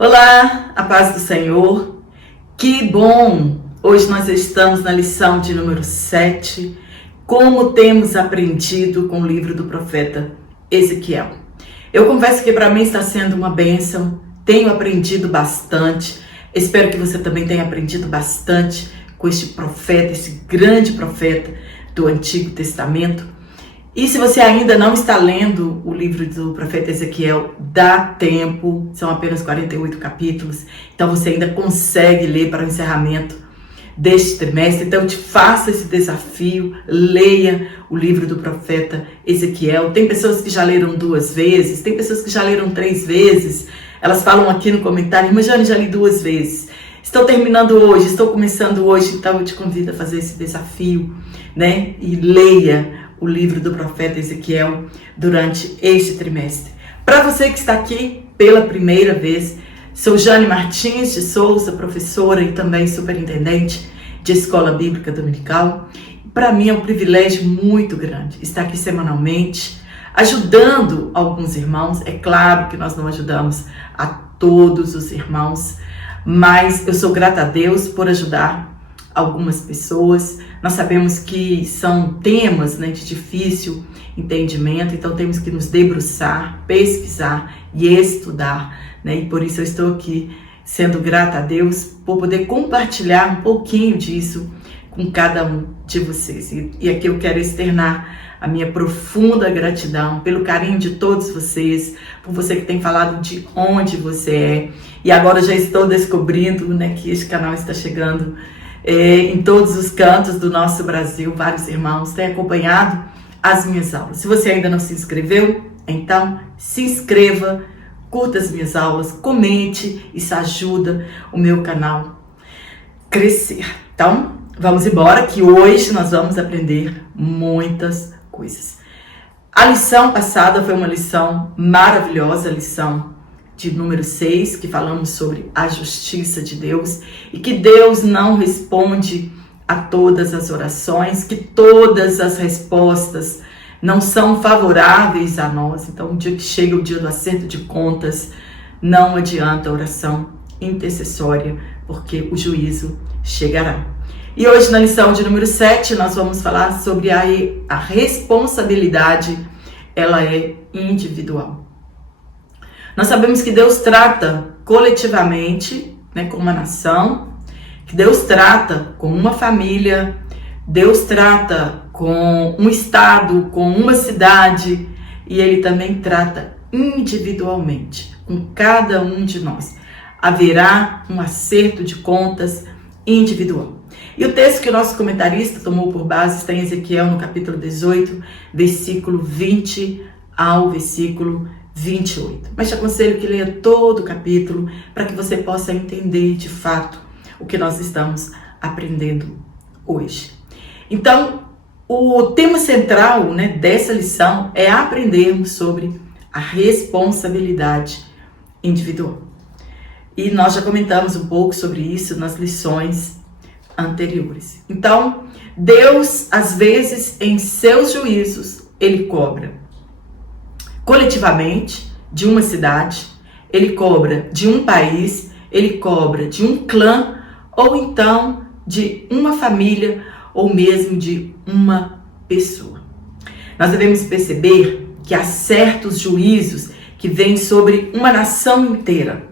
Olá, a paz do Senhor. Que bom! Hoje nós estamos na lição de número 7, como temos aprendido com o livro do profeta Ezequiel. Eu confesso que para mim está sendo uma bênção, tenho aprendido bastante, espero que você também tenha aprendido bastante com este profeta, esse grande profeta do Antigo Testamento. E se você ainda não está lendo o livro do profeta Ezequiel, dá tempo, são apenas 48 capítulos, então você ainda consegue ler para o encerramento deste trimestre. Então eu te faço esse desafio, leia o livro do profeta Ezequiel. Tem pessoas que já leram 2 vezes, tem pessoas que já leram 3 vezes, elas falam aqui no comentário, mas Jane, já li 2 vezes. Estou terminando hoje, estou começando hoje, então eu te convido a fazer esse desafio, né? E leia o livro do profeta Ezequiel durante este trimestre. Para você que está aqui pela primeira vez, sou Jane Martins de Souza, professora e também superintendente de Escola Bíblica Dominical. Para mim é um privilégio muito grande estar aqui semanalmente, ajudando alguns irmãos. É claro que nós não ajudamos a todos os irmãos, mas eu sou grata a Deus por ajudar algumas pessoas. Nós sabemos que são temas, né, de difícil entendimento, então temos que nos debruçar, pesquisar e estudar, né? E por isso eu estou aqui sendo grata a Deus por poder compartilhar um pouquinho disso com cada um de vocês. E aqui eu quero externar a minha profunda gratidão pelo carinho de todos vocês, por você que tem falado de onde você é. E agora já estou descobrindo, né, que este canal está chegando em todos os cantos do nosso Brasil. Vários irmãos têm acompanhado as minhas aulas. Se você ainda não se inscreveu, então se inscreva, curta as minhas aulas, comente, isso ajuda o meu canal a crescer. Então, vamos embora que hoje nós vamos aprender muitas coisas. A lição passada foi uma lição maravilhosa, a lição de número 6, que falamos sobre a justiça de Deus e que Deus não responde a todas as orações, que todas as respostas não são favoráveis a nós. Então, o dia que chega o dia do acerto de contas, não adianta a oração intercessória, porque o juízo chegará. E hoje, na lição de número 7, nós vamos falar sobre a responsabilidade, ela é individual. Nós sabemos que Deus trata coletivamente, né, com uma nação, que Deus trata com uma família, Deus trata com um estado, com uma cidade, e Ele também trata individualmente com cada um de nós. Haverá um acerto de contas individual. E o texto que o nosso comentarista tomou por base está em Ezequiel, no capítulo 18, versículo 20 ao versículo 28. Mas te aconselho que leia todo o capítulo para que você possa entender de fato o que nós estamos aprendendo hoje. Então, o tema central, né, dessa lição é aprendermos sobre a responsabilidade individual. E nós já comentamos um pouco sobre isso nas lições anteriores. Então, Deus, às vezes, em seus juízos, Ele cobra coletivamente de uma cidade, Ele cobra de um país, Ele cobra de um clã, ou então de uma família, ou mesmo de uma pessoa. Nós devemos perceber que há certos juízos que vêm sobre uma nação inteira,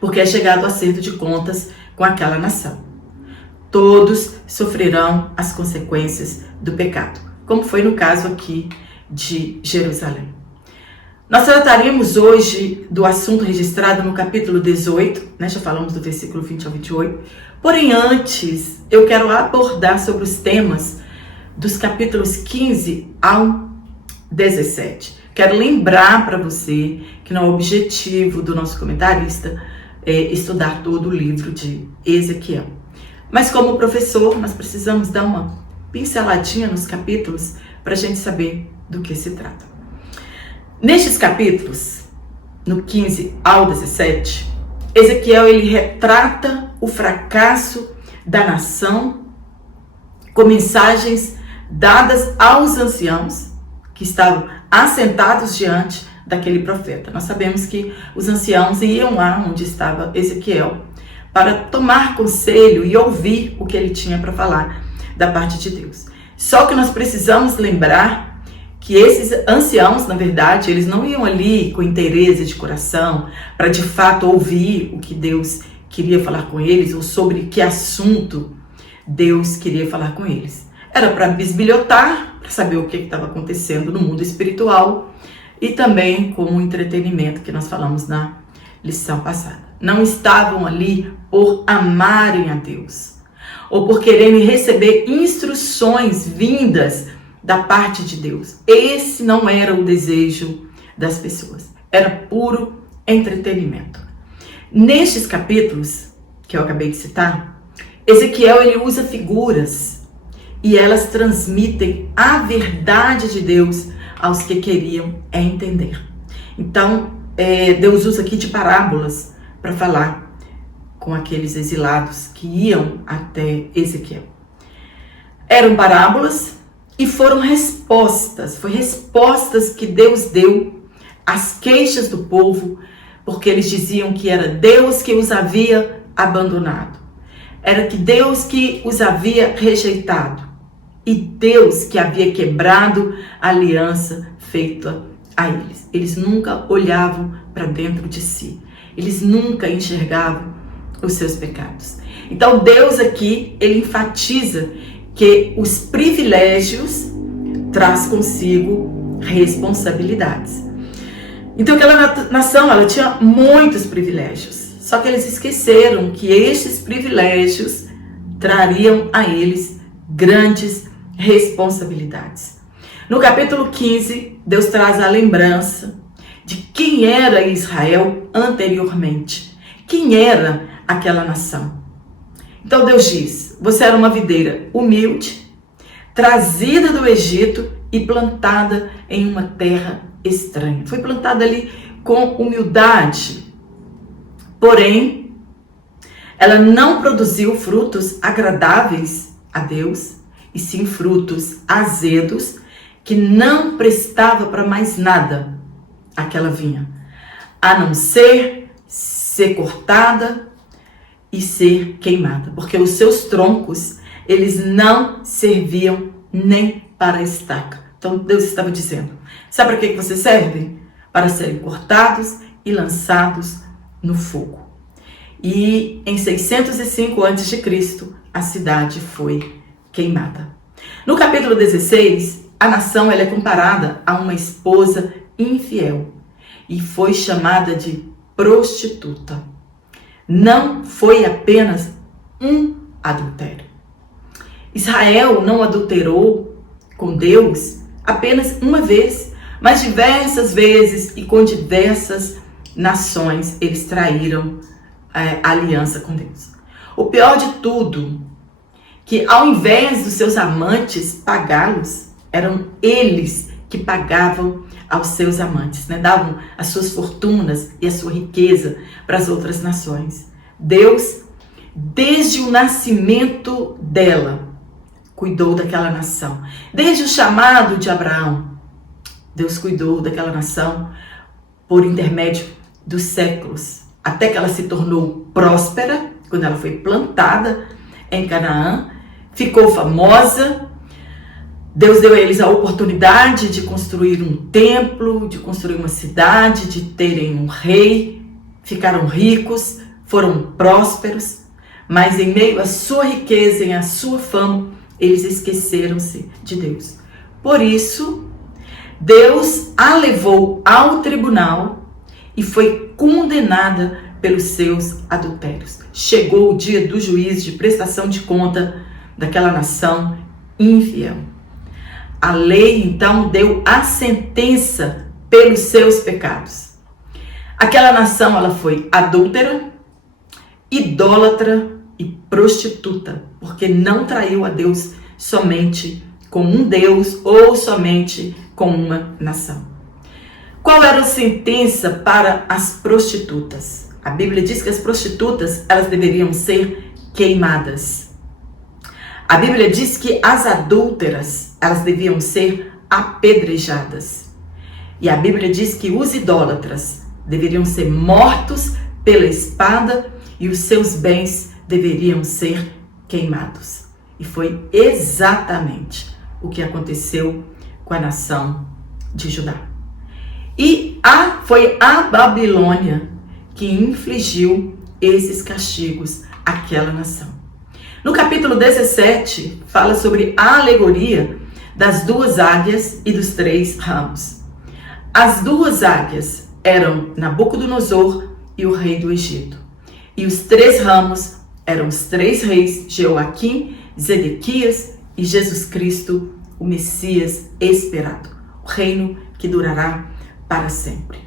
porque é chegado o acerto de contas com aquela nação. Todos sofrerão as consequências do pecado, como foi no caso aqui de Jerusalém. Nós trataremos hoje do assunto registrado no capítulo 18, né? Já falamos do versículo 20 ao 28. Porém, antes, eu quero abordar sobre os temas dos capítulos 15 ao 17. Quero lembrar para você que não é o objetivo do nosso comentarista estudar todo o livro de Ezequiel. Mas como professor, nós precisamos dar uma pinceladinha nos capítulos para a gente saber do que se trata. Nestes capítulos, no 15 ao 17, Ezequiel ele retrata o fracasso da nação com mensagens dadas aos anciãos que estavam assentados diante daquele profeta. Nós sabemos que os anciãos iam lá onde estava Ezequiel para tomar conselho e ouvir o que ele tinha para falar da parte de Deus. Só que nós precisamos lembrar que esses anciãos, na verdade, eles não iam ali com interesse de coração para de fato ouvir o que Deus queria falar com eles ou sobre que assunto Deus queria falar com eles. Era para bisbilhotar, para saber o que estava acontecendo no mundo espiritual e também como entretenimento que nós falamos na lição passada. Não estavam ali por amarem a Deus ou por quererem receber instruções vindas da parte de Deus. Esse não era o desejo das pessoas. Era puro entretenimento. Nestes capítulos que eu acabei de citar, Ezequiel ele usa figuras e elas transmitem a verdade de Deus aos que queriam entender. Então, Deus usa aqui de parábolas para falar com aqueles exilados que iam até Ezequiel. Eram parábolas e foram respostas, que Deus deu às queixas do povo, porque eles diziam que era Deus que os havia abandonado, era que Deus que os havia rejeitado e Deus que havia quebrado a aliança feita a eles. Eles nunca olhavam para dentro de si, eles nunca enxergavam os seus pecados. Então Deus aqui, ele enfatiza que os privilégios traz consigo responsabilidades. Então aquela nação, ela tinha muitos privilégios, só que eles esqueceram que estes privilégios trariam a eles grandes responsabilidades. No capítulo 15, Deus traz a lembrança de quem era Israel anteriormente, quem era aquela nação. Então Deus diz: você era uma videira humilde, trazida do Egito e plantada em uma terra estranha. Foi plantada ali com humildade. Porém, ela não produziu frutos agradáveis a Deus, e sim frutos azedos que não prestava para mais nada aquela vinha, a não ser cortada e ser queimada, porque os seus troncos, eles não serviam nem para a estaca. Então Deus estava dizendo: sabe para que você serve? Para serem cortados e lançados no fogo. E em 605 a.C., a cidade foi queimada. No capítulo 16, a nação ela é comparada a uma esposa infiel e foi chamada de prostituta. Não foi apenas um adultério. Israel não adulterou com Deus apenas uma vez, mas diversas vezes e com diversas nações eles traíram a aliança com Deus. O pior de tudo, que ao invés dos seus amantes pagá-los, eram eles que pagavam aos seus amantes, né? Davam as suas fortunas e a sua riqueza para as outras nações. Deus, desde o nascimento dela, cuidou daquela nação. Desde o chamado de Abraão, Deus cuidou daquela nação por intermédio dos séculos, até que ela se tornou próspera, quando ela foi plantada em Canaã, ficou famosa. Deus deu a eles a oportunidade de construir um templo, de construir uma cidade, de terem um rei, ficaram ricos, foram prósperos, mas em meio à sua riqueza e à sua fama, eles esqueceram-se de Deus. Por isso, Deus a levou ao tribunal e foi condenada pelos seus adultérios. Chegou o dia do juízo, de prestação de conta daquela nação infiel. A lei, então, deu a sentença pelos seus pecados. Aquela nação, ela foi adúltera, idólatra e prostituta, porque não traiu a Deus somente com um Deus ou somente com uma nação. Qual era a sentença para as prostitutas? A Bíblia diz que as prostitutas, elas deveriam ser queimadas. A Bíblia diz que as adúlteras, elas deviam ser apedrejadas. E a Bíblia diz que os idólatras deveriam ser mortos pela espada e os seus bens deveriam ser queimados. E foi exatamente o que aconteceu com a nação de Judá. E foi a Babilônia que infligiu esses castigos àquela nação. No capítulo 17, fala sobre a alegoria das 2 águias e dos 3 ramos. As 2 águias eram Nabucodonosor e o rei do Egito. E os 3 ramos eram os 3 reis, Jeoaquim, Zedequias e Jesus Cristo, o Messias esperado, o reino que durará para sempre.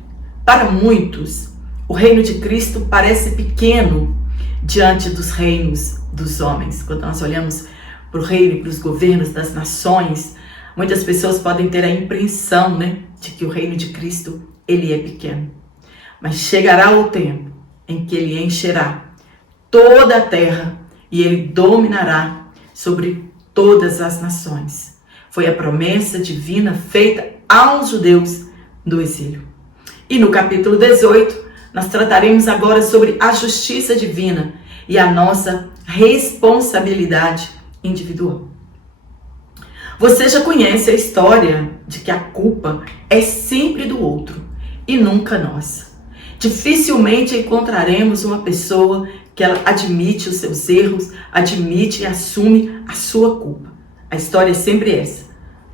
Para muitos, o reino de Cristo parece pequeno diante dos reinos dos homens. Quando nós olhamos para o reino e para os governos das nações, muitas pessoas podem ter a impressão, de que o reino de Cristo, ele é pequeno. Mas chegará o tempo em que ele encherá toda a terra e ele dominará sobre todas as nações. Foi a promessa divina feita aos judeus do exílio. E no capítulo 18, nós trataremos agora sobre a justiça divina e a nossa responsabilidade individual. Você já conhece a história de que a culpa é sempre do outro e nunca nossa. Dificilmente encontraremos uma pessoa que ela admite os seus erros, admite e assume a sua culpa. A história é sempre essa.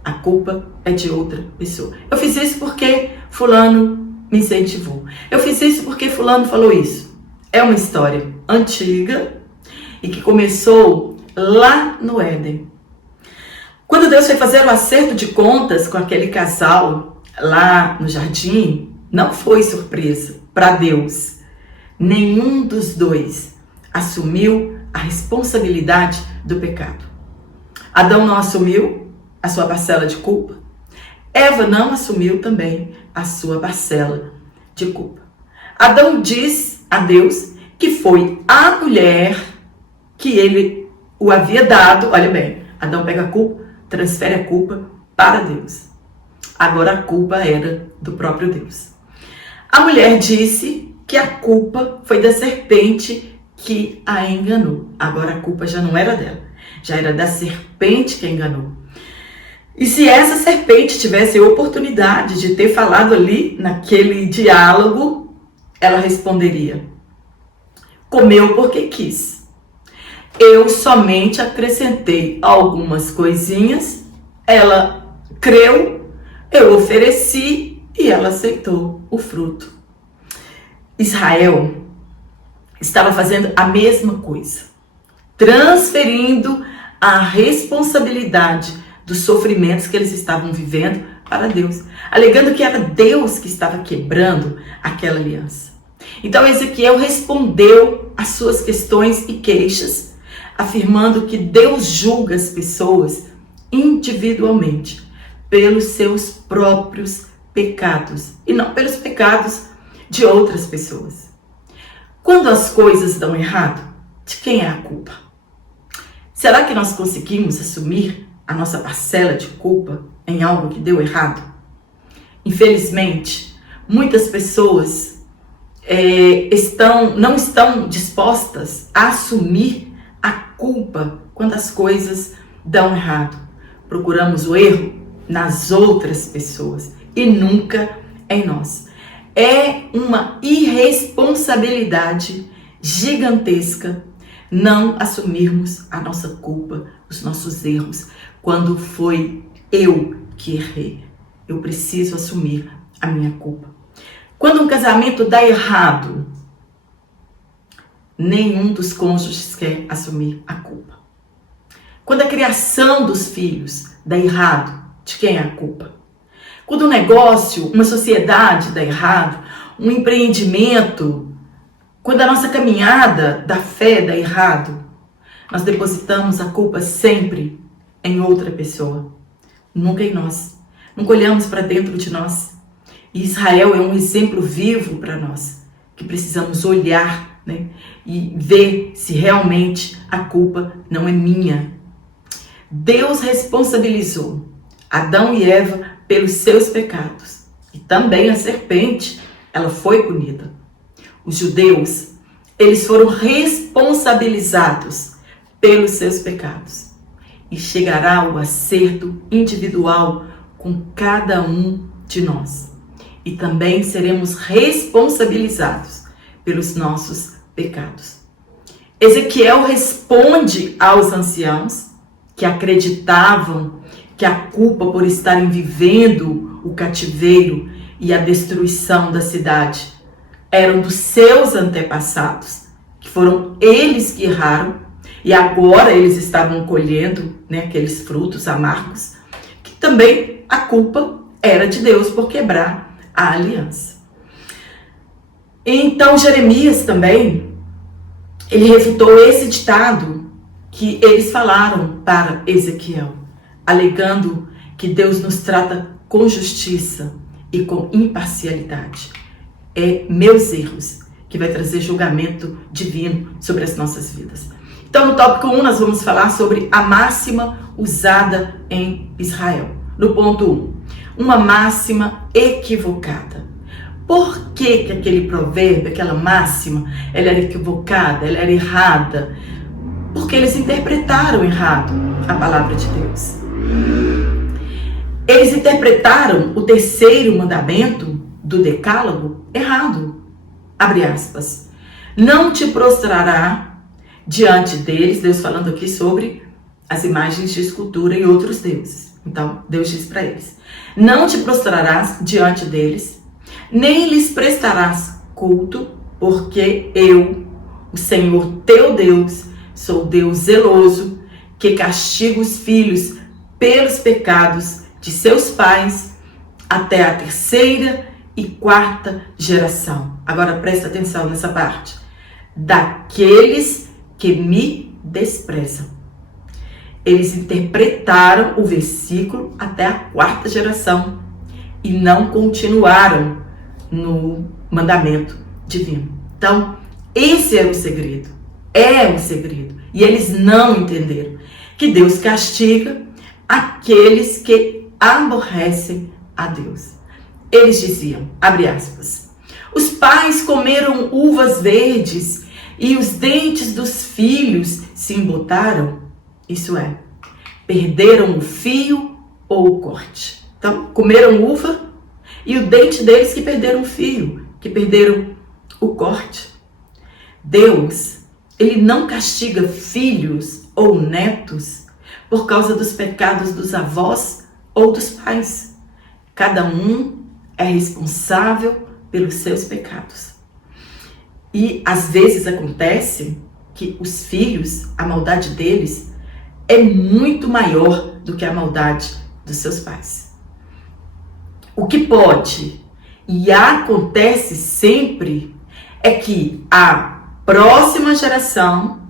A culpa é de outra pessoa. Eu fiz isso porque fulano me incentivou. Eu fiz isso porque fulano falou isso. É uma história antiga e que começou lá no Éden. Quando Deus foi fazer o acerto de contas com aquele casal lá no jardim, não foi surpresa para Deus. Nenhum dos dois assumiu a responsabilidade do pecado. Adão não assumiu a sua parcela de culpa. Eva não assumiu também a sua parcela de culpa. Adão diz a Deus que foi a mulher que ele o havia dado. Olha bem, Adão pega a culpa, transfere a culpa para Deus. Agora a culpa era do próprio Deus. A mulher disse que a culpa foi da serpente que a enganou. Agora a culpa já não era dela, já era da serpente que a enganou. E se essa serpente tivesse a oportunidade de ter falado ali naquele diálogo, ela responderia: comeu porque quis. Eu somente acrescentei algumas coisinhas, ela creu, eu ofereci e ela aceitou o fruto. Israel estava fazendo a mesma coisa, transferindo a responsabilidade dos sofrimentos que eles estavam vivendo para Deus, alegando que era Deus que estava quebrando aquela aliança. Então Ezequiel respondeu às suas questões e queixas, afirmando que Deus julga as pessoas individualmente pelos seus próprios pecados e não pelos pecados de outras pessoas. Quando as coisas dão errado, de quem é a culpa? Será que nós conseguimos assumir a nossa parcela de culpa em algo que deu errado? Infelizmente, muitas pessoas não estão dispostas a assumir a culpa quando as coisas dão errado. Procuramos o erro nas outras pessoas e nunca em nós. É uma irresponsabilidade gigantesca não assumirmos a nossa culpa, os nossos erros, quando foi eu que errei. Eu preciso assumir a minha culpa. Quando um casamento dá errado, nenhum dos cônjuges quer assumir a culpa. Quando a criação dos filhos dá errado, de quem é a culpa? Quando um negócio, uma sociedade dá errado, um empreendimento, quando a nossa caminhada da fé dá errado, nós depositamos a culpa sempre em outra pessoa, nunca em nós. Nunca olhamos para dentro de nós. E Israel é um exemplo vivo para nós, que precisamos olhar, e ver se realmente a culpa não é minha. Deus responsabilizou Adão e Eva pelos seus pecados. E também a serpente, ela foi punida. Os judeus, eles foram responsabilizados pelos seus pecados. E chegará o acerto individual com cada um de nós. E também seremos responsabilizados pelos nossos pecados. Ezequiel responde aos anciãos que acreditavam que a culpa por estarem vivendo o cativeiro e a destruição da cidade eram dos seus antepassados, que foram eles que erraram, e agora eles estavam colhendo, aqueles frutos amargos, que também a culpa era de Deus por quebrar a aliança. Então Jeremias também, ele refutou esse ditado que eles falaram para Ezequiel, alegando que Deus nos trata com justiça e com imparcialidade. É meus erros que vai trazer julgamento divino sobre as nossas vidas. Então, no tópico 1, nós vamos falar sobre a máxima usada em Israel. No ponto 1, uma máxima equivocada. Por que aquele provérbio, aquela máxima, ela era equivocada, ela era errada? Porque eles interpretaram errado a palavra de Deus. Eles interpretaram o terceiro mandamento do decálogo errado. Abre aspas. Não te prostrará diante deles, Deus falando aqui sobre as imagens de escultura e outros deuses. Então, Deus diz para eles, não te prostrarás diante deles, nem lhes prestarás culto, porque eu, o Senhor teu Deus, sou Deus zeloso, que castiga os filhos pelos pecados de seus pais até a 3ª e 4ª geração. Agora presta atenção nessa parte. Daqueles que me desprezam. Eles interpretaram o versículo até a 4ª geração e não continuaram no mandamento divino. Então, esse era o segredo. É um segredo. E eles não entenderam que Deus castiga aqueles que aborrecem a Deus. Eles diziam, abre aspas, os pais comeram uvas verdes e os dentes dos filhos se embotaram, isso é, perderam o fio ou o corte. Então, comeram uva e o dente deles que perderam o fio, que perderam o corte. Deus, ele não castiga filhos ou netos por causa dos pecados dos avós ou dos pais. Cada um é responsável pelos seus pecados. E às vezes acontece que os filhos, a maldade deles é muito maior do que a maldade dos seus pais. O que pode e acontece sempre é que a próxima geração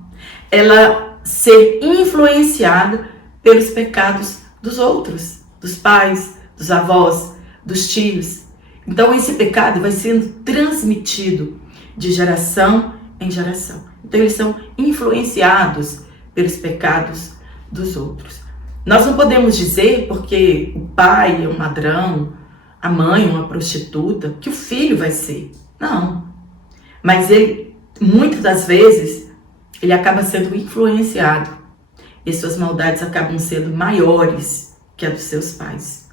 ela ser influenciada pelos pecados dos outros, dos pais, dos avós, dos tios. Então esse pecado vai sendo transmitido de geração em geração. Então eles são influenciados pelos pecados dos outros. Nós não podemos dizer porque o pai é um ladrão, a mãe é uma prostituta, que o filho vai ser. Não. Mas ele, muitas das vezes, ele acaba sendo influenciado e suas maldades acabam sendo maiores que a dos seus pais.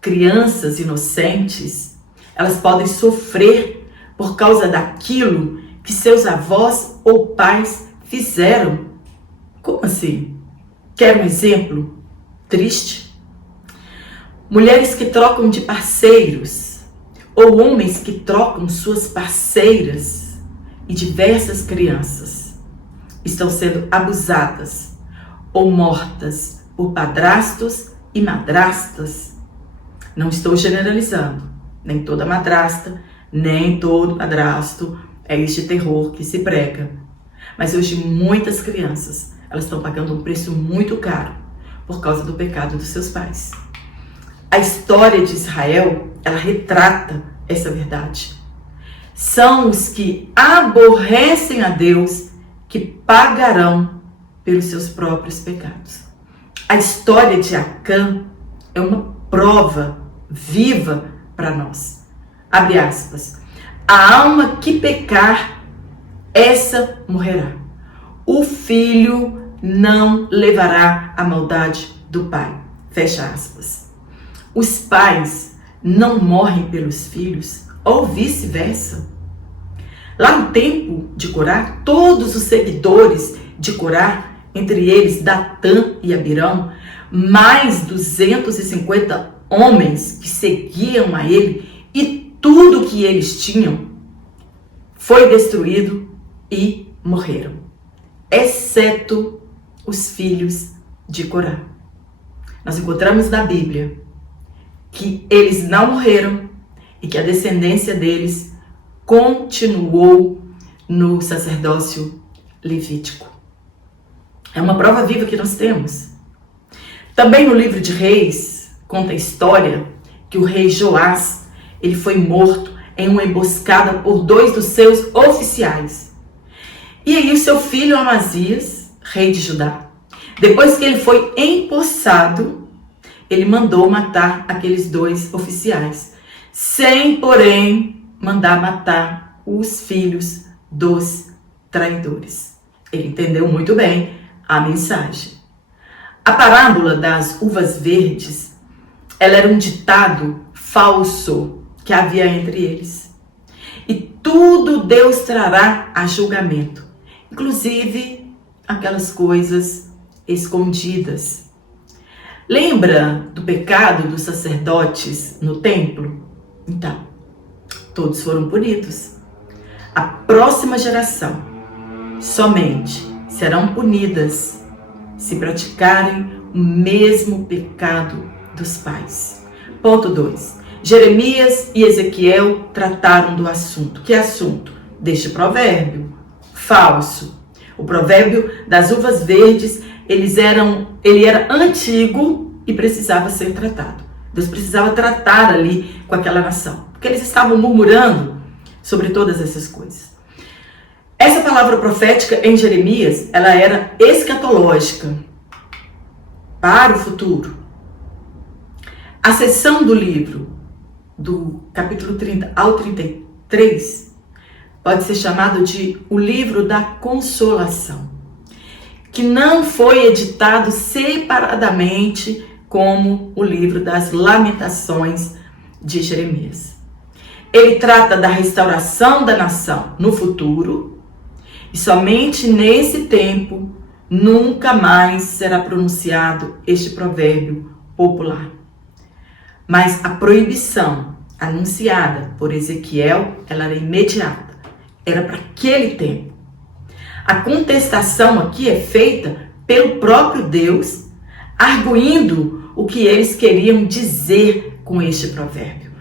Crianças inocentes, elas podem sofrer por causa daquilo que seus avós ou pais fizeram. Como assim? Quer um exemplo triste? Mulheres que trocam de parceiros ou homens que trocam suas parceiras e diversas crianças estão sendo abusadas ou mortas por padrastos e madrastas. Não estou generalizando, nem toda madrasta, nem todo padrasto é este terror que se prega. Mas hoje muitas crianças, elas estão pagando um preço muito caro por causa do pecado dos seus pais. A história de Israel, ela retrata essa verdade. São os que aborrecem a Deus que pagarão pelos seus próprios pecados. A história de Acã é uma prova viva para nós. Abre aspas. A alma que pecar, essa morrerá. O filho não levará a maldade do pai. Fecha aspas. Os pais não morrem pelos filhos, ou vice-versa. Lá no tempo de Corá, todos os seguidores de Corá, entre eles Datã e Abirão, mais 250 homens que seguiam a ele, e tudo que eles tinham foi destruído e morreram, exceto os filhos de Corá. Nós encontramos na Bíblia que eles não morreram e que a descendência deles continuou no sacerdócio levítico. É uma prova viva que nós temos. Também no livro de Reis, conta a história que o rei Joás, ele foi morto em uma emboscada por 2 dos seus oficiais. E aí o seu filho Amazias, rei de Judá, depois que ele foi empossado, ele mandou matar aqueles 2 oficiais, sem, porém, mandar matar os filhos dos traidores. Ele entendeu muito bem a mensagem. A parábola das uvas verdes, ela era um ditado falso que havia entre eles. E tudo Deus trará a julgamento, inclusive aquelas coisas escondidas. Lembra do pecado dos sacerdotes no templo? Então, todos foram punidos. A próxima geração somente serão punidas se praticarem o mesmo pecado dos pais. Ponto 2. Jeremias e Ezequiel trataram do assunto. Que assunto? Deste provérbio falso. O provérbio das uvas verdes, ele era antigo e precisava ser tratado. Deus precisava tratar ali com aquela nação, porque eles estavam murmurando sobre todas essas coisas. Essa palavra profética em Jeremias, ela era escatológica, para o futuro. A seção do livro, do capítulo 30 ao 33, pode ser chamado de o livro da consolação, que não foi editado separadamente como o livro das lamentações de Jeremias. Ele trata da restauração da nação no futuro, e somente nesse tempo nunca mais será pronunciado este provérbio popular. Mas a proibição anunciada por Ezequiel, ela era imediata, era para aquele tempo. A contestação aqui é feita pelo próprio Deus, arguindo o que eles queriam dizer com este provérbio.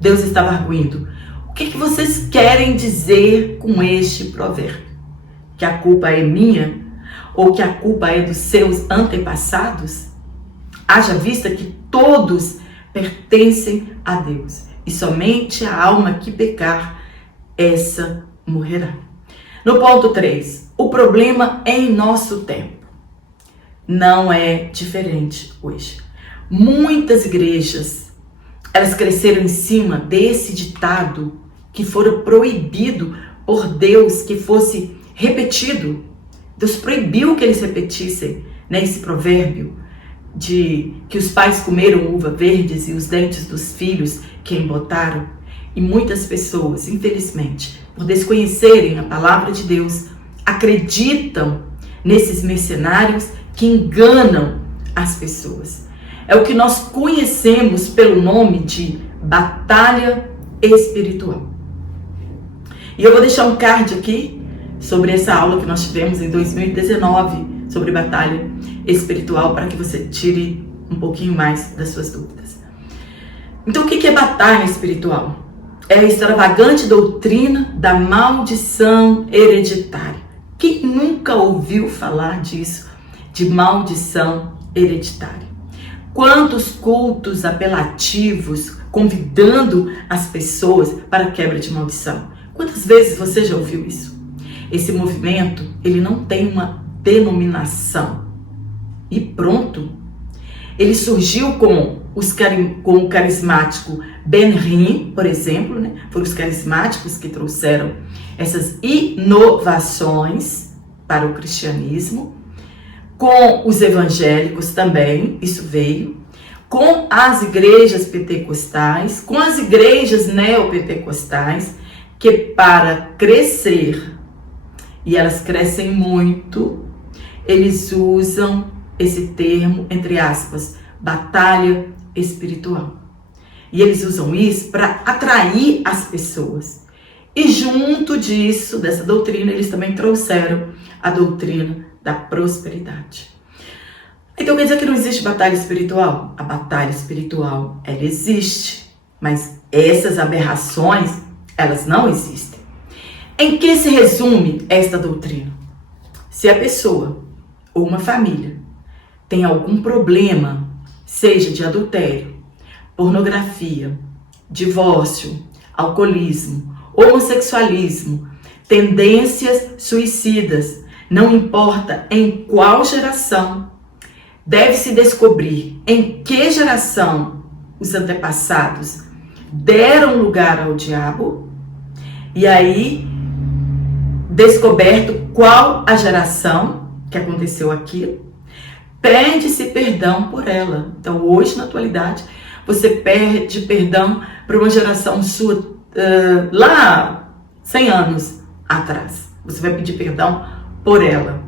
Deus estava arguindo: o que vocês querem dizer com este provérbio? Que a culpa é minha? Ou que a culpa é dos seus antepassados? Haja vista que todos pertencem a Deus, e somente a alma que pecar, essa morrerá. No ponto 3, o problema em nosso tempo não é diferente hoje. Muitas igrejas, elas cresceram em cima desse ditado que fora proibido por Deus que fosse repetido. Deus proibiu que eles repetissem, né, esse provérbio de que os pais comeram uva verdes e os dentes dos filhos que embotaram. E muitas pessoas, infelizmente, por desconhecerem a palavra de Deus, acreditam nesses mercenários que enganam as pessoas. É o que nós conhecemos pelo nome de batalha espiritual. E eu vou deixar um card aqui sobre essa aula que nós tivemos em 2019 sobre batalha espiritual, para que você tire um pouquinho mais das suas dúvidas. Então, o que é batalha espiritual? É a extravagante doutrina da maldição hereditária. Quem nunca ouviu falar disso, de maldição hereditária? Quantos cultos apelativos convidando as pessoas para a quebra de maldição? Quantas vezes você já ouviu isso? Esse movimento, ele não tem uma denominação. E pronto. Ele surgiu com com o carismático Ben-Rim, por exemplo, né? Foram os carismáticos que trouxeram essas inovações para o cristianismo. Com os evangélicos também, isso veio. Com as igrejas pentecostais, com as igrejas neopentecostais, que para crescer, e elas crescem muito, eles usam esse termo, entre aspas, batalha espiritual. E eles usam isso para atrair as pessoas. E junto disso, dessa doutrina, eles também trouxeram a doutrina da prosperidade. Então quer dizer que não existe batalha espiritual? A batalha espiritual, ela existe. Mas essas aberrações, elas não existem. Em que se resume esta doutrina? Se a pessoa ou uma família tem algum problema, seja de adultério, pornografia, divórcio, alcoolismo, homossexualismo, tendências suicidas, não importa em qual geração, deve-se descobrir em que geração os antepassados deram lugar ao diabo, e aí, descoberto qual a geração que aconteceu aquilo, pede-se perdão por ela. Então, hoje, na atualidade, você pede perdão para uma geração sua lá 100 anos atrás. Você vai pedir perdão por ela.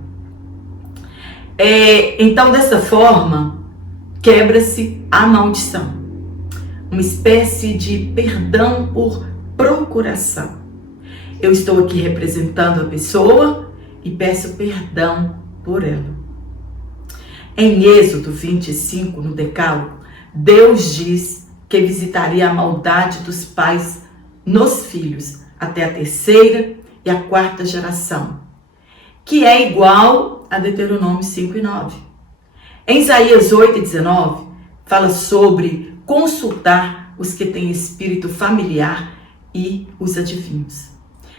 Então, dessa forma, quebra-se a maldição. Uma espécie de perdão por procuração. Eu estou aqui representando a pessoa e peço perdão por ela. Em Êxodo 25, no Decálogo, Deus diz que visitaria a maldade dos pais nos filhos até a 3ª e a 4ª geração, que é igual a Deuteronômio 5:9. Em Isaías 8:19, fala sobre consultar os que têm espírito familiar e os adivinhos.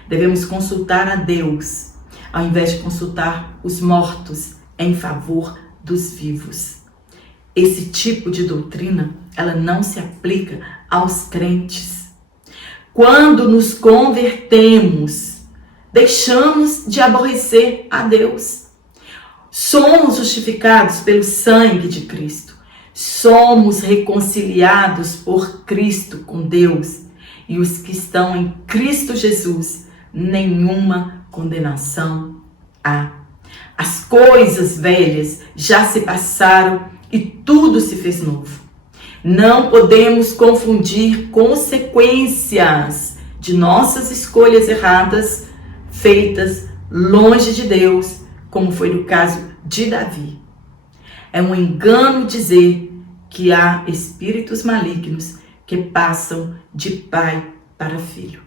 Devemos consultar a Deus, ao invés de consultar os mortos em favor dos vivos. Esse tipo de doutrina, ela não se aplica aos crentes. Quando nos convertemos, deixamos de aborrecer a Deus. Somos justificados pelo sangue de Cristo. Somos reconciliados por Cristo com Deus. E os que estão em Cristo Jesus, nenhuma condenação há. As coisas velhas já se passaram e tudo se fez novo. Não podemos confundir consequências de nossas escolhas erradas, feitas longe de Deus, como foi no caso de Davi. É um engano dizer que há espíritos malignos que passam de pai para filho.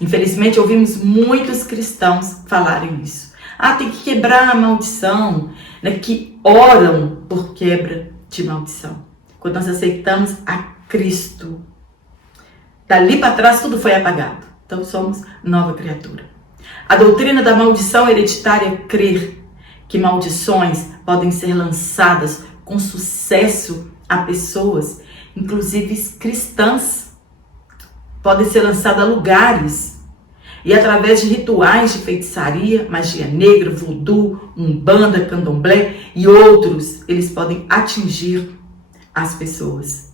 Infelizmente, ouvimos muitos cristãos falarem isso. Tem que quebrar a maldição, né? Que oram por quebra de maldição. Quando nós aceitamos a Cristo, dali para trás tudo foi apagado. Então somos nova criatura. A doutrina da maldição hereditária é crer que maldições podem ser lançadas com sucesso a pessoas, inclusive cristãs. Podem ser lançadas a lugares. E através de rituais de feitiçaria, magia negra, voodoo, umbanda, candomblé e outros, eles podem atingir as pessoas.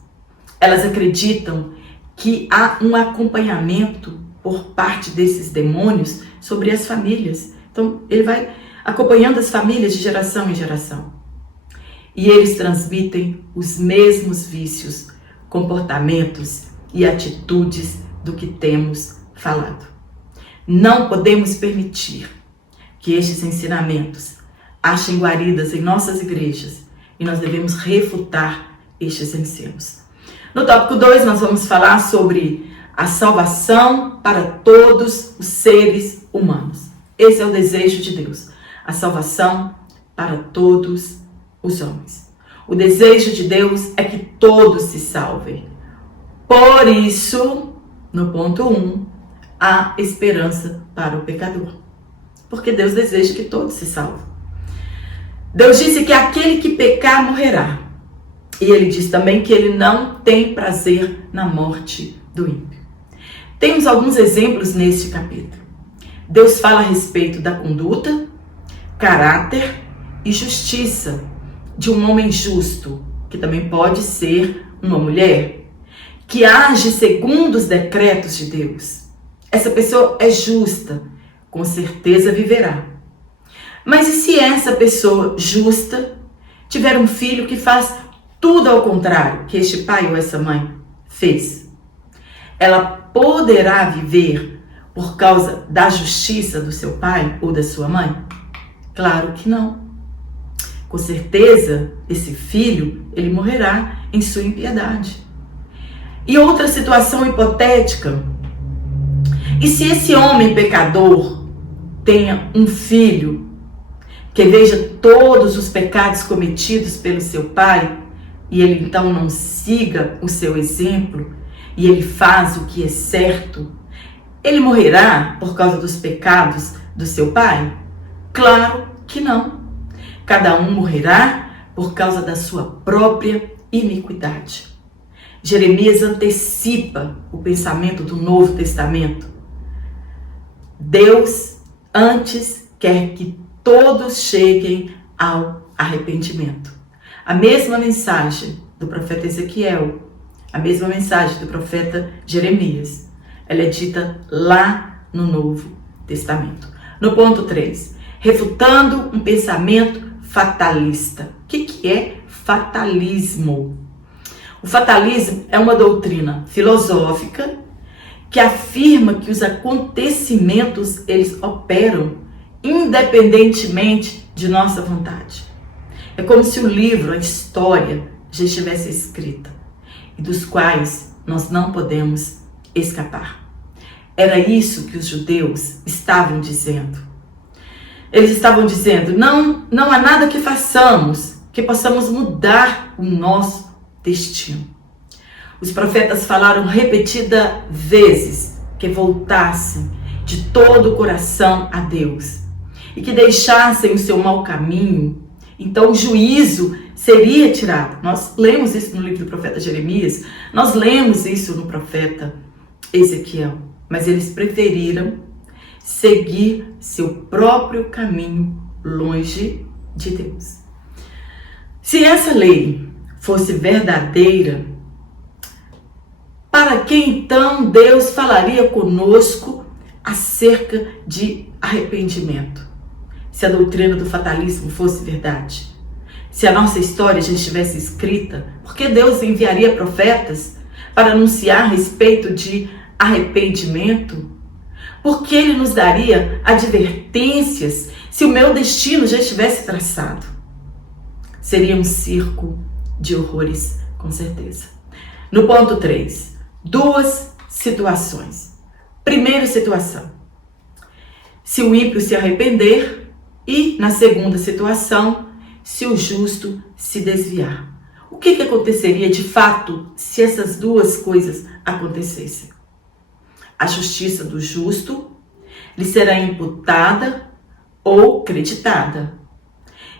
Elas acreditam que há um acompanhamento por parte desses demônios sobre as famílias. Então, ele vai acompanhando as famílias de geração em geração. E eles transmitem os mesmos vícios, comportamentos e atitudes do que temos falado. Não podemos permitir que estes ensinamentos achem guaridas em nossas igrejas e nós devemos refutar estes ensinos. No tópico 2, nós vamos falar sobre a salvação para todos os seres humanos. Esse é o desejo de Deus, a salvação para todos os homens. O desejo de Deus é que todos se salvem. Por isso, no ponto 1, há esperança para o pecador. Porque Deus deseja que todos se salvem. Deus disse que aquele que pecar morrerá. E ele diz também que ele não tem prazer na morte do ímpio. Temos alguns exemplos neste capítulo. Deus fala a respeito da conduta, caráter e justiça de um homem justo, que também pode ser uma mulher, que age segundo os decretos de Deus. Essa pessoa é justa, com certeza viverá. Mas e se essa pessoa justa tiver um filho que faz tudo ao contrário que este pai ou essa mãe fez? Ela poderá viver por causa da justiça do seu pai ou da sua mãe? Claro que não. Com certeza, esse filho, ele morrerá em sua impiedade. E outra situação hipotética: e se esse homem pecador tenha um filho que veja todos os pecados cometidos pelo seu pai, e ele então não siga o seu exemplo, e ele faz o que é certo, ele morrerá por causa dos pecados do seu pai? Claro que não. Cada um morrerá por causa da sua própria iniquidade. Jeremias antecipa o pensamento do Novo Testamento. Deus antes quer que todos cheguem ao arrependimento. A mesma mensagem do profeta Ezequiel, a mesma mensagem do profeta Jeremias, ela é dita lá no Novo Testamento. No ponto 3, refutando um pensamento fatalista. O que é fatalismo? O fatalismo é uma doutrina filosófica que afirma que os acontecimentos eles operam independentemente de nossa vontade. É como se o livro, a história, já estivesse escrita e dos quais nós não podemos escapar. Era isso que os judeus estavam dizendo. Eles estavam dizendo, não há nada que façamos que possamos mudar o nosso destino. Os profetas falaram repetidas vezes que voltassem de todo o coração a Deus e que deixassem o seu mau caminho. Então o juízo seria tirado. Nós lemos isso no livro do profeta Jeremias, nós lemos isso no profeta Ezequiel, mas eles preferiram seguir seu próprio caminho longe de Deus. Se essa lei fosse verdadeira, para que então Deus falaria conosco acerca de arrependimento? Se a doutrina do fatalismo fosse verdade, se a nossa história já estivesse escrita, por que Deus enviaria profetas para anunciar a respeito de arrependimento? Por que Ele nos daria advertências se o meu destino já estivesse traçado? Seria um circo de horrores, com certeza. No ponto 3, duas situações. Primeira situação, se o ímpio se arrepender, e na segunda situação, se o justo se desviar. O que aconteceria de fato se essas duas coisas acontecessem? A justiça do justo lhe será imputada ou creditada,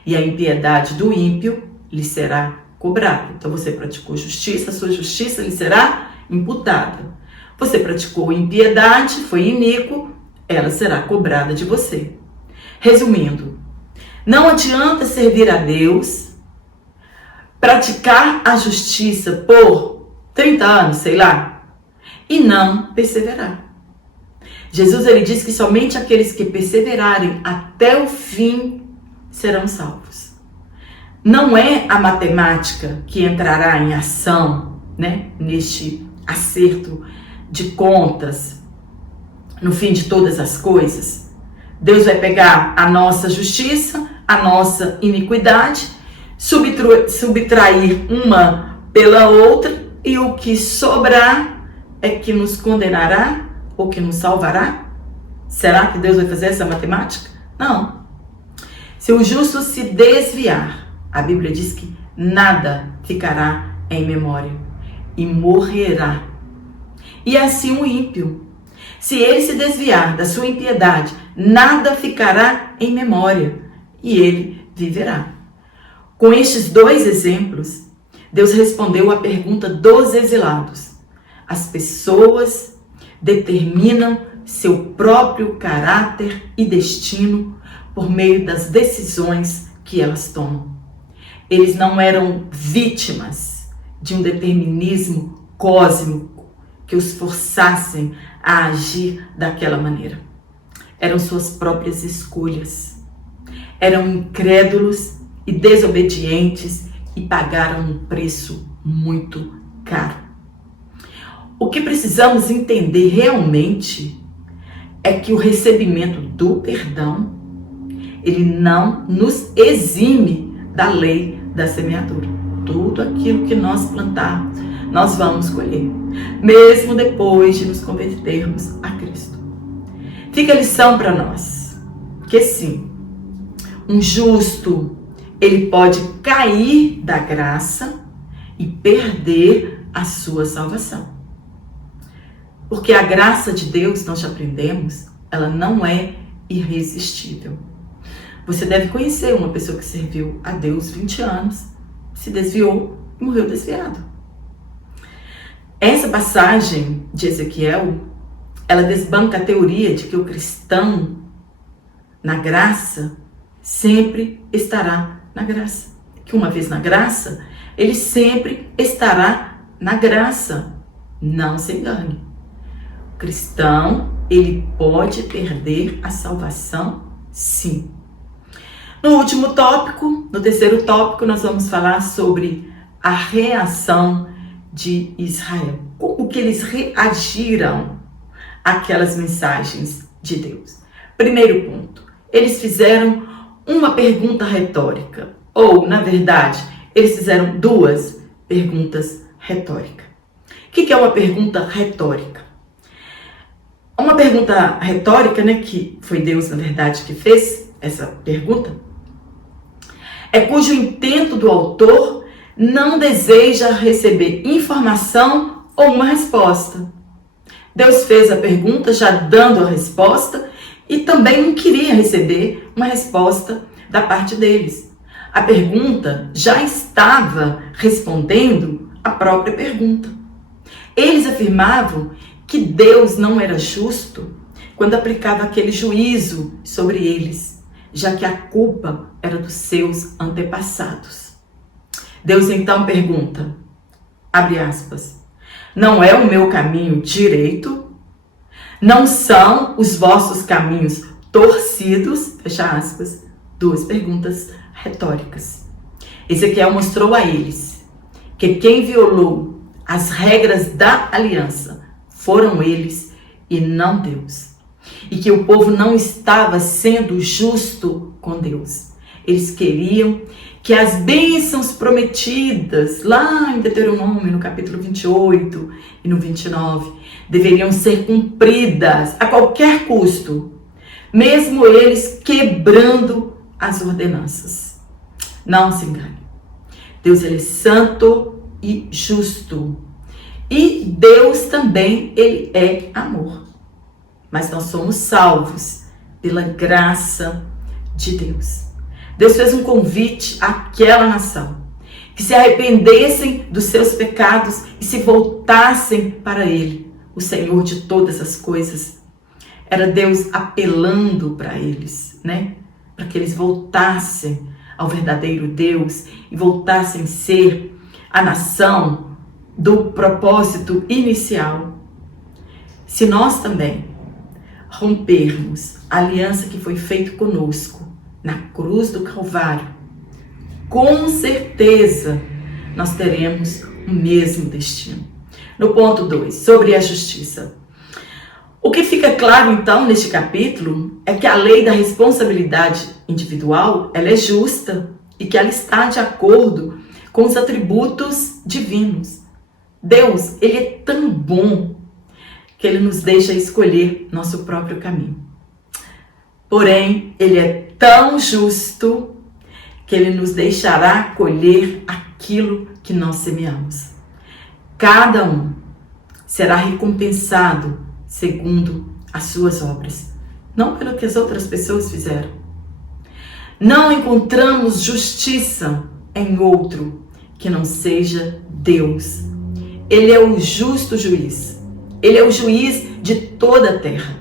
e a impiedade do ímpio lhe será cobrada. Então você praticou justiça, a sua justiça lhe será imputada. Você praticou impiedade, foi iníquo, ela será cobrada de você. Resumindo, não adianta servir a Deus, praticar a justiça por 30 anos, sei lá, e não perseverar. Jesus ele diz que somente aqueles que perseverarem até o fim serão salvos. Não é a matemática que entrará em ação, neste acerto de contas, no fim de todas as coisas. Deus vai pegar a nossa justiça, a nossa iniquidade, subtrair uma pela outra, e o que sobrar é que nos condenará ou que nos salvará? Será que Deus vai fazer essa matemática? Não. Se o justo se desviar, a Bíblia diz que nada ficará em memória e morrerá. E assim o ímpio, se ele se desviar da sua impiedade, nada ficará em memória e ele viverá. Com estes dois exemplos, Deus respondeu à pergunta dos exilados. As pessoas determinam seu próprio caráter e destino por meio das decisões que elas tomam. Eles não eram vítimas de um determinismo cósmico que os forçassem a agir daquela maneira. Eram suas próprias escolhas. Eram incrédulos e desobedientes e pagaram um preço muito caro. O que precisamos entender realmente é que o recebimento do perdão, ele não nos exime da lei da semeadura. Tudo aquilo que nós plantarmos, nós vamos colher, mesmo depois de nos convertermos a Cristo. Fica a lição para nós, que sim, um justo, ele pode cair da graça e perder a sua salvação. Porque a graça de Deus, nós já aprendemos, ela não é irresistível. Você deve conhecer uma pessoa que serviu a Deus 20 anos, se desviou e morreu desviado. Essa passagem de Ezequiel, ela desbanca a teoria de que o cristão, na graça, sempre estará na graça. Que uma vez na graça, ele sempre estará na graça. Não se engane. O cristão, ele pode perder a salvação, sim. No último tópico, no terceiro tópico, nós vamos falar sobre a reação de Israel. Como que eles reagiram àquelas mensagens de Deus. Primeiro ponto, eles fizeram uma pergunta retórica. Ou, na verdade, eles fizeram duas perguntas retóricas. O que é uma pergunta retórica? Uma pergunta retórica, né, que foi Deus, na verdade, que fez essa pergunta, é cujo intento do autor não deseja receber informação ou uma resposta. Deus fez a pergunta já dando a resposta e também não queria receber uma resposta da parte deles. A pergunta já estava respondendo a própria pergunta. Eles afirmavam que Deus não era justo quando aplicava aquele juízo sobre eles, já que a culpa era dos seus antepassados. Deus então pergunta, abre aspas, não é o meu caminho direito? Não são os vossos caminhos torcidos? Fecha aspas. Duas perguntas retóricas. Ezequiel mostrou a eles que quem violou as regras da aliança foram eles e não Deus. E que o povo não estava sendo justo com Deus. Eles queriam que as bênçãos prometidas, lá em Deuteronômio, no capítulo 28 e no 29, deveriam ser cumpridas a qualquer custo, mesmo eles quebrando as ordenanças. Não se engane. Deus, ele é santo e justo. E Deus também, ele é amor. Mas nós somos salvos pela graça de Deus. Deus fez um convite àquela nação, que se arrependessem dos seus pecados e se voltassem para Ele, o Senhor de todas as coisas. Era Deus apelando para eles, né? Para que eles voltassem ao verdadeiro Deus e voltassem a ser a nação do propósito inicial. Se nós também rompermos a aliança que foi feita conosco na cruz do Calvário, com certeza nós teremos o mesmo destino. No ponto 2, sobre a justiça. O que fica claro então neste capítulo é que a lei da responsabilidade individual, ela é justa e que ela está de acordo com os atributos divinos. Deus, ele é tão bom que ele nos deixa escolher nosso próprio caminho. Porém, ele é tão justo que ele nos deixará colher aquilo que nós semeamos. Cada um será recompensado segundo as suas obras, não pelo que as outras pessoas fizeram. Não encontramos justiça em outro que não seja Deus. Ele é o justo juiz. Ele é o juiz de toda a terra.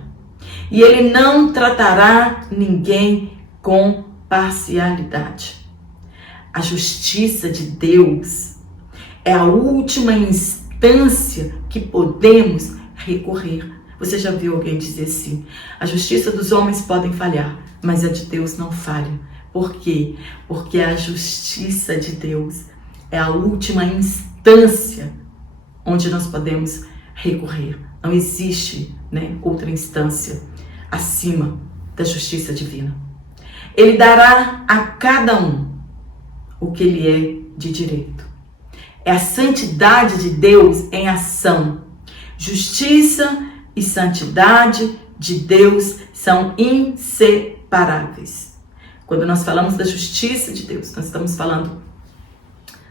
E ele não tratará ninguém com parcialidade. A justiça de Deus é a última instância que podemos recorrer. Você já viu alguém dizer assim: a justiça dos homens podem falhar, mas a de Deus não falha. Por quê? Porque a justiça de Deus é a última instância onde nós podemos recorrer. Não existe, outra instância acima da justiça divina. Ele dará a cada um o que lhe é de direito. É a santidade de Deus em ação. Justiça e santidade de Deus são inseparáveis. Quando nós falamos da justiça de Deus, nós estamos falando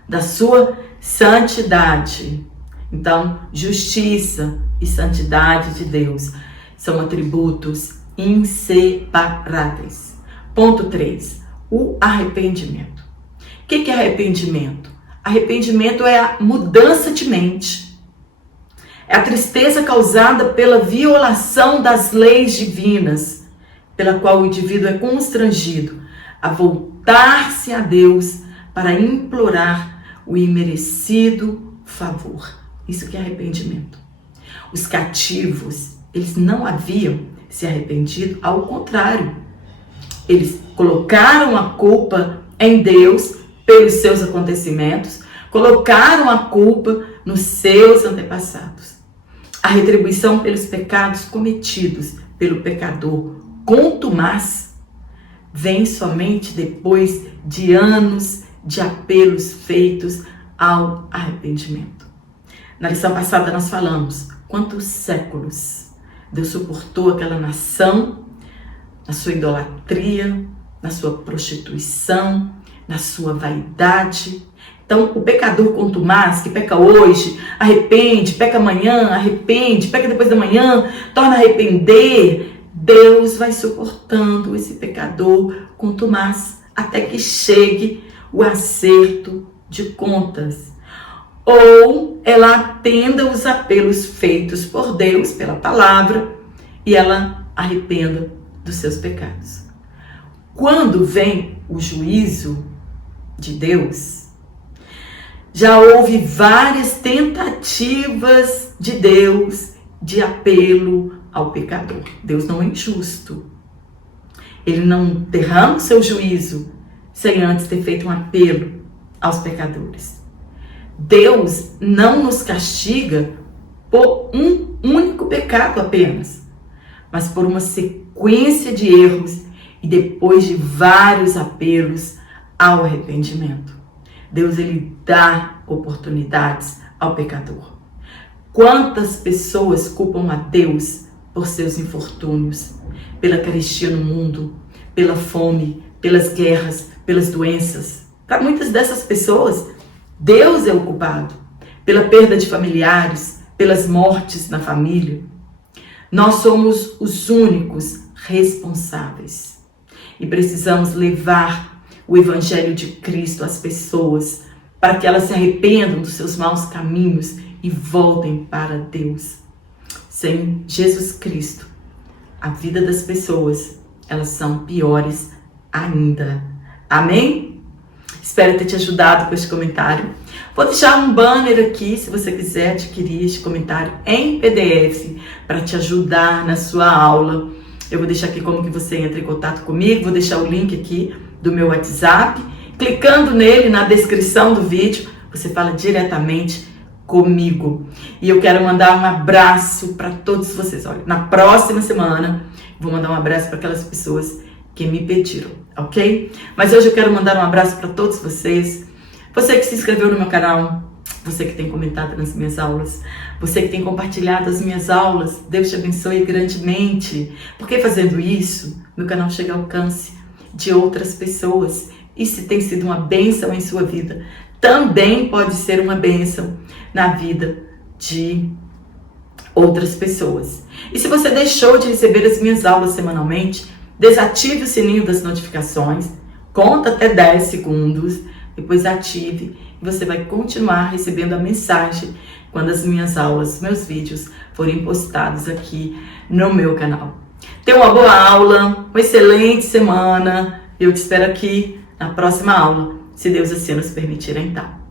da sua santidade. Então, justiça e santidade de Deus são atributos inseparáveis. Ponto 3. O arrependimento. O que é arrependimento? Arrependimento é a mudança de mente. É a tristeza causada pela violação das leis divinas, pela qual o indivíduo é constrangido a voltar-se a Deus para implorar o imerecido favor. Isso que é arrependimento. Os cativos, eles não haviam se arrependido, ao contrário. Eles colocaram a culpa em Deus pelos seus acontecimentos, colocaram a culpa nos seus antepassados. A retribuição pelos pecados cometidos pelo pecador contumaz vem somente depois de anos de apelos feitos ao arrependimento. Na lição passada nós falamos quantos séculos Deus suportou aquela nação na sua idolatria, na sua prostituição, na sua vaidade. Então, o pecador contumaz, que peca hoje, arrepende, peca amanhã, arrepende, peca depois da manhã, torna a arrepender, Deus vai suportando esse pecador contumaz até que chegue o acerto de contas. Ou ela atenda os apelos feitos por Deus, pela palavra, e ela arrependa dos seus pecados. Quando vem o juízo de Deus, já houve várias tentativas de Deus de apelo ao pecador. Deus não é injusto. Ele não derrama o seu juízo sem antes ter feito um apelo aos pecadores. Deus não nos castiga por um único pecado apenas, mas por uma sequência de erros e depois de vários apelos ao arrependimento. Deus, ele dá oportunidades ao pecador. Quantas pessoas culpam a Deus por seus infortúnios, pela carestia no mundo, pela fome, pelas guerras, pelas doenças? Para muitas dessas pessoas, Deus é o culpado, pela perda de familiares, pelas mortes na família. Nós somos os únicos responsáveis e precisamos levar o Evangelho de Cristo às pessoas para que elas se arrependam dos seus maus caminhos e voltem para Deus. Sem Jesus Cristo, a vida das pessoas, elas são piores ainda. Amém? Espero ter te ajudado com este comentário. Vou deixar um banner aqui, se você quiser adquirir este comentário em PDF para te ajudar na sua aula. Eu vou deixar aqui como que você entra em contato comigo, vou deixar o link aqui do meu WhatsApp. Clicando nele, na descrição do vídeo, você fala diretamente comigo. E eu quero mandar um abraço para todos vocês. Olha, na próxima semana, vou mandar um abraço para aquelas pessoas que me pediram, ok? Mas hoje eu quero mandar um abraço para todos vocês. Você que se inscreveu no meu canal, você que tem comentado nas minhas aulas, você que tem compartilhado as minhas aulas, Deus te abençoe grandemente. Porque fazendo isso, meu canal chega ao alcance de outras pessoas. E se tem sido uma bênção em sua vida, também pode ser uma bênção na vida de outras pessoas. E se você deixou de receber as minhas aulas semanalmente, desative o sininho das notificações, conta até 10 segundos, depois ative e você vai continuar recebendo a mensagem quando as minhas aulas, meus vídeos forem postados aqui no meu canal. Tenha uma boa aula, uma excelente semana. Eu te espero aqui na próxima aula, se Deus assim nos permitir, então.